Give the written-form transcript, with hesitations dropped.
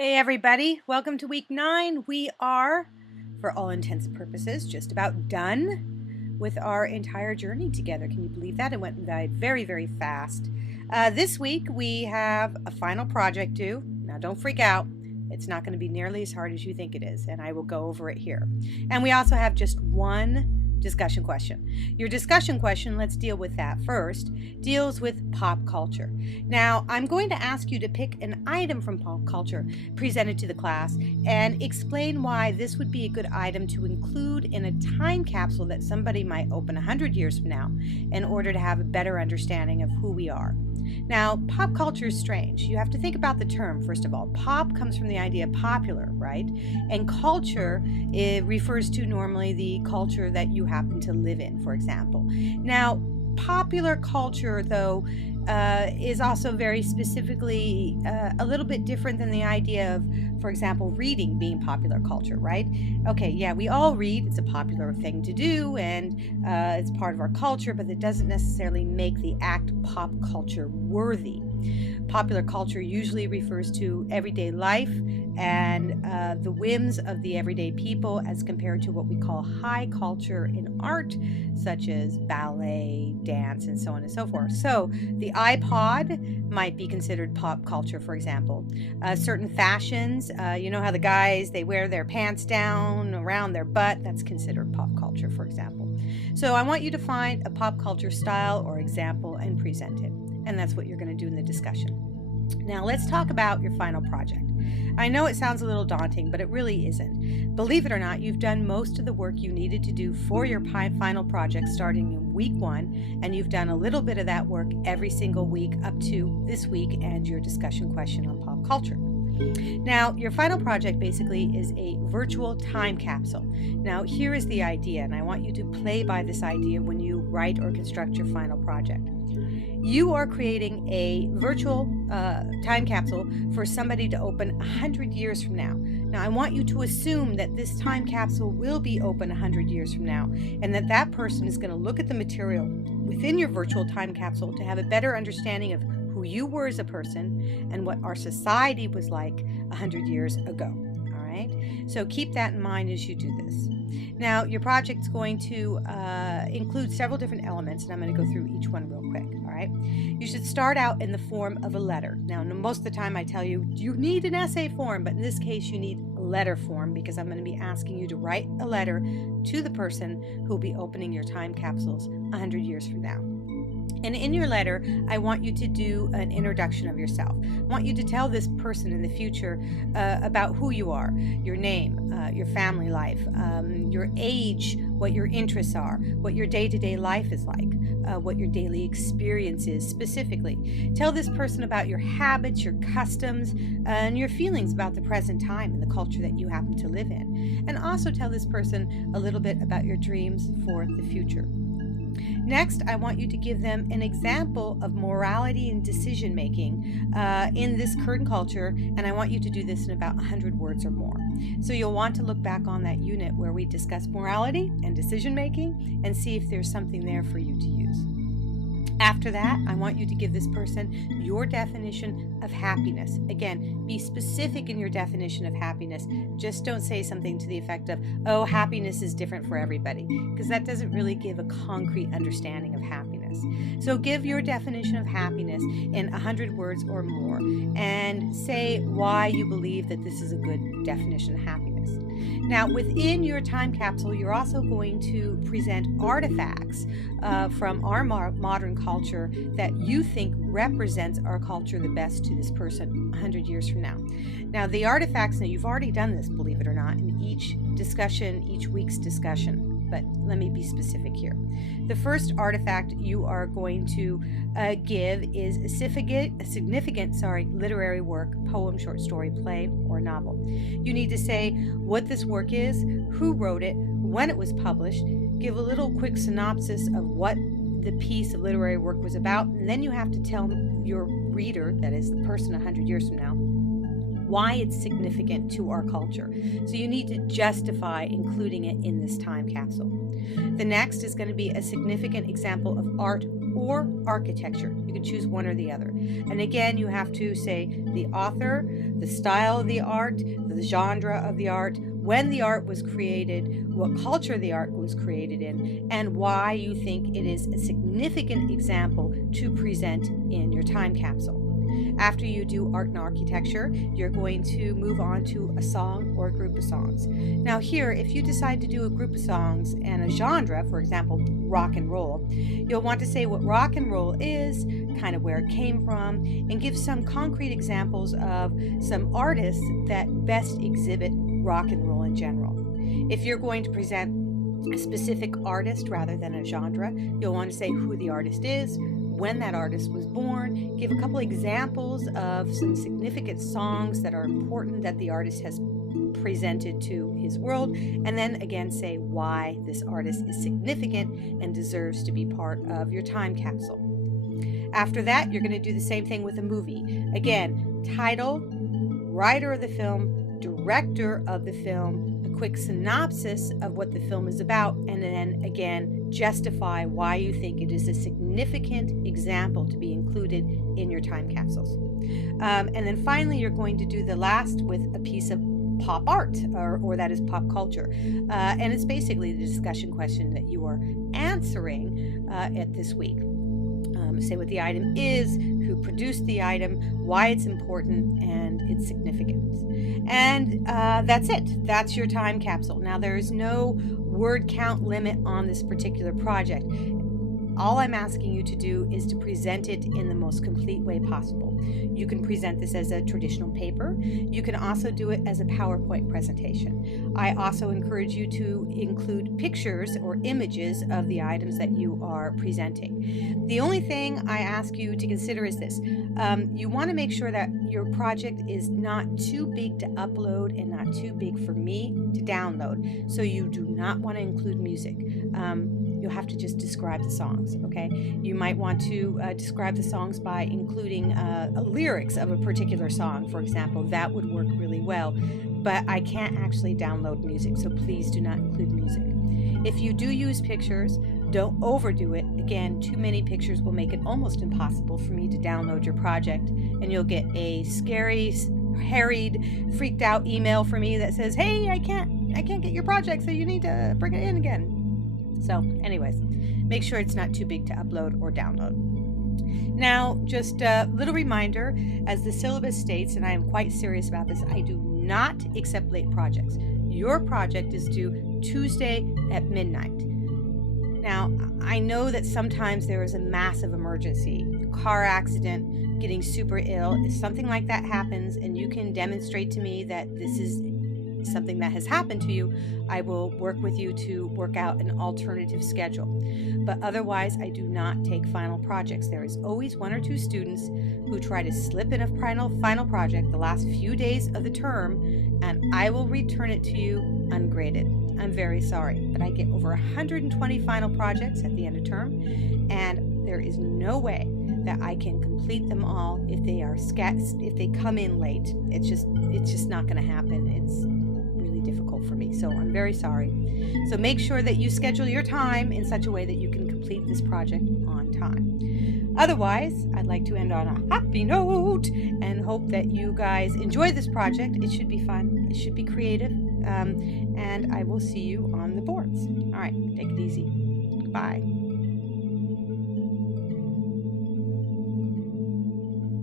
Hey everybody, welcome to week 9. We are, for all intents and purposes, just about done with our entire journey together. Can you believe that? It went by very, very fast. This week we have a final project due. Now don't freak out. It's not going to be nearly as hard as you think it is, and I will go over it here. And we also have just one discussion question. Your discussion question, let's deal with that first, deals with pop culture. Now, I'm going to ask you to pick an item from pop culture presented to the class and explain why this would be a good item to include in a time capsule that somebody might open 100 years from now in order to have a better understanding of who we are. Now, pop culture is strange. You have to think about the term, first of all. Pop comes from the idea popular, right? And culture, it refers to normally the culture that you happen to live in, for example. Now, popular culture, though, is also very specifically a little bit different than the idea of, for example, reading being popular culture, right? Okay, yeah, we all read. It's a popular thing to do, and it's part of our culture, but it doesn't necessarily make the act pop culture worthy. Popular culture usually refers to everyday life and the whims of the everyday people as compared to what we call high culture in art, such as ballet, dance, and so on and so forth. So the iPod might be considered pop culture, for example. Certain fashions, you know how the guys, they wear their pants down around their butt, that's considered pop culture, for example. So I want you to find a pop culture style or example and present it. And that's what you're going to do in the discussion. Now let's talk about your final project. I know it sounds a little daunting, but it really isn't. Believe it or not, you've done most of the work you needed to do for your final project starting in week 1, and you've done a little bit of that work every single week up to this week and your discussion question on pop culture. Now, your final project basically is a virtual time capsule. Now, here is the idea, and I want you to play by this idea when you write or construct your final project. You are creating a virtual time capsule for somebody to open 100 years from now. Now, I want you to assume that this time capsule will be open 100 years from now, and that that person is going to look at the material within your virtual time capsule to have a better understanding of who you were as a person and what our society was like 100 years ago. All right? So keep that in mind as you do this. Now, your project's going to include several different elements, and I'm going to go through each one real quick. All right? You should start out in the form of a letter. Now, most of the time I tell you, you need an essay form, but in this case, you need a letter form because I'm going to be asking you to write a letter to the person who will be opening your time capsules 100 years from now. And in your letter, I want you to do an introduction of yourself. I want you to tell this person in the future about who you are, your name, your family life, your age, what your interests are, what your day-to-day life is like, what your daily experience is specifically. Tell this person about your habits, your customs, and your feelings about the present time and the culture that you happen to live in. And also tell this person a little bit about your dreams for the future. Next, I want you to give them an example of morality and decision making in this current culture, and I want you to do this in about 100 words or more. So you'll want to look back on that unit where we discuss morality and decision making and see if there's something there for you to use. After that, I want you to give this person your definition of happiness. Again, be specific in your definition of happiness. Just don't say something to the effect of, oh, happiness is different for everybody, because that doesn't really give a concrete understanding of happiness. So give your definition of happiness in 100 words or more, and say why you believe that this is a good definition of happiness. Now, within your time capsule, you're also going to present artifacts from our modern culture that you think represents our culture the best to this person 100 years from now. Now, the artifacts, now you've already done this, believe it or not, in each discussion, each week's discussion, but let me be specific here. The first artifact you are going to give is a significant literary work, poem, short story, play, or novel. You need to say what this work is, who wrote it, when it was published, give a little quick synopsis of what the piece of literary work was about, and then you have to tell your reader, that is the person 100 years from now, why it's significant to our culture. So you need to justify including it in this time capsule. The next is going to be a significant example of art or architecture. You can choose one or the other. And again, you have to say the author, the style of the art, the genre of the art, when the art was created, what culture the art was created in, and why you think it is a significant example to present in your time capsule. After you do art and architecture, you're going to move on to a song or a group of songs. Now here, if you decide to do a group of songs and a genre, for example, rock and roll, you'll want to say what rock and roll is, kind of where it came from, and give some concrete examples of some artists that best exhibit rock and roll in general. If you're going to present a specific artist rather than a genre, you'll want to say who the artist is, when that artist was born, give a couple examples of some significant songs that are important that the artist has presented to his world, and then again say why this artist is significant and deserves to be part of your time capsule. After that, you're going to do the same thing with a movie. Again, title, writer of the film, director of the film, a quick synopsis of what the film is about, and then again justify why you think it is a significant example to be included in your time capsules. And then finally, you're going to do the last with a piece of pop art, or that is pop culture. And it's basically the discussion question that you are answering at this week. Say what the item is, who produced the item, why it's important, and its significance. And that's it. That's your time capsule. Now, there is no word count limit on this particular project. All I'm asking you to do is to present it in the most complete way possible. You can present this as a traditional paper. You can also do it as a PowerPoint presentation. I also encourage you to include pictures or images of the items that you are presenting. The only thing I ask you to consider is this. You want to make sure that your project is not too big to upload and not too big for me to download. So you do not want to include music. You'll have to just describe the songs, okay? You might want to describe the songs by including lyrics of a particular song, for example. That would work really well, but I can't actually download music, so please do not include music. If you do use pictures, don't overdo it. Again, too many pictures will make it almost impossible for me to download your project, and you'll get a scary, harried, freaked out email from me that says, hey, I can't get your project, so you need to bring it in again. So anyways, make sure it's not too big to upload or download. Now, just a little reminder, as the syllabus states, and I am quite serious about this, I do not accept late projects. Your project is due Tuesday at midnight. Now, I know that sometimes there is a massive emergency, car accident, getting super ill. If something like that happens and you can demonstrate to me that this is something that has happened to you, I will work with you to work out an alternative schedule. But otherwise, I do not take final projects. There is always one or two students who try to slip in a final project the last few days of the term, and I will return it to you ungraded. I'm very sorry, but I get over 120 final projects at the end of term, and there is no way that I can complete them all if they come in late. It's just not going to happen. It's really difficult for me, so I'm very sorry. So make sure that you schedule your time in such a way that you can complete this project on time. Otherwise, I'd like to end on a happy note and hope that you guys enjoy this project. It should be fun. It should be creative. And I will see you on the boards. All right, take it easy. Bye.